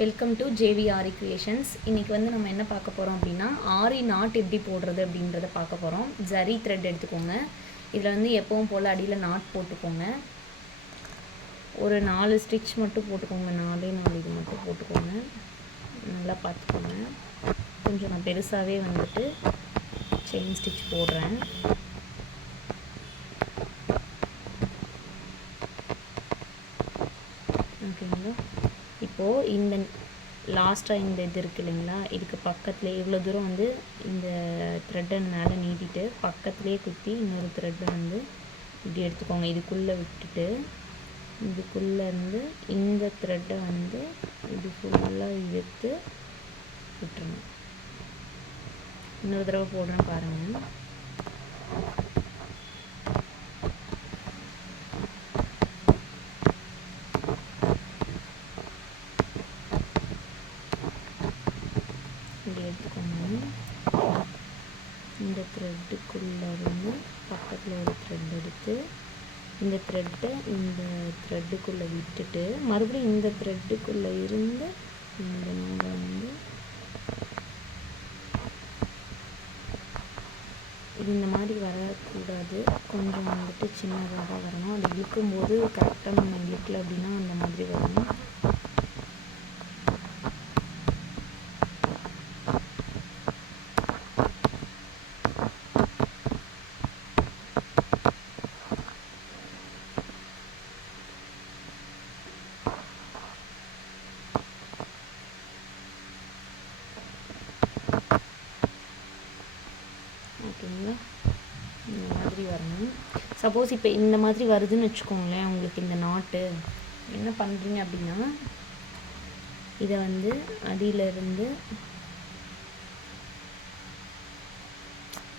Welcome to ஜேவிஆரி creations. இன்றைக்கி வந்து நம்ம என்ன பார்க்க போகிறோம் அப்படின்னா, ஆரி நாட் எப்படி போடுறது அப்படின்றத பார்க்க போகிறோம். ஜரி த்ரெட் எடுத்துக்கோங்க. இதில் வந்து எப்பவும் போல் அடியில் நாட் போட்டுக்கோங்க. ஒரு 4 ஸ்டிச் மட்டும் போட்டுக்கோங்க. 4 இது மட்டும் போட்டுக்கோங்க. நல்லா பார்த்துக்கோங்க. கொஞ்சம் நான் பெருசாகவே வந்துட்டு செயின் ஸ்டிச் போடுறேன். ஓகேங்களா? இப்போது இந்த லாஸ்ட்டாக இந்த இது இருக்குது இல்லைங்களா, இதுக்கு பக்கத்தில் இவ்வளோ தூரம் வந்து இந்த த்ரெட்டை மேலே நீட்டிட்டு பக்கத்துலேயே குத்தி இன்னொரு த்ரெட்டை வந்து இப்படி எடுத்துக்கோங்க. இதுக்குள்ளே விட்டுட்டு இதுக்குள்ளேருந்து இந்த த்ரெட்டை வந்து இது ஃபுல்லாக இழுத்து விட்டுருணும். இன்னொரு தடவை போடுறேன் பாருங்கள். இப்படி எடுத்துக்கோங்க. இந்த த்ரெட்டுக்குள்ளே இருந்து பக்கத்தில் ஒரு த்ரெட் எடுத்து இந்த த்ரெட்டை இந்த த்ரெட்டுக்குள்ளே விட்டுட்டு மறுபடியும் இந்த த்ரெட்டுக்குள்ளே இருந்து இந்த நூலை வந்து இது இந்த மாதிரி வரக்கூடாது. கொஞ்சம் வந்துட்டு சின்னதாக தான் வரணும். அது இழுக்கும்போது கரெக்டாக நம்ம இழுக்கல அப்படின்னா அந்த மாதிரி வரணும். ஓகேங்களா? இந்த மாதிரி வரணும். சப்போஸ் இப்போ இந்த மாதிரி வருதுன்னு வச்சுக்கோங்களேன், உங்களுக்கு இந்த நாட்டு என்ன பண்ணுறீங்க அப்படின்னா, இதை வந்து அடியிலேருந்து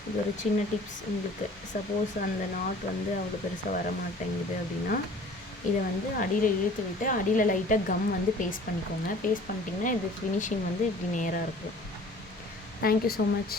இது ஒரு சின்ன டிப்ஸ் உங்களுக்கு. சப்போஸ் அந்த நாட் வந்து அவ்வளோ பெருசாக வர மாட்டேங்குது அப்படின்னா, இதை வந்து அடியில் இழுத்து விட்டு அடியில் லைட்டாக கம் வந்து பேஸ்ட் பண்ணிக்கோங்க. பேஸ்ட் பண்ணிட்டிங்கன்னா இது ஃபினிஷிங் வந்து இப்படி நேராக இருக்கும். Thank you so much.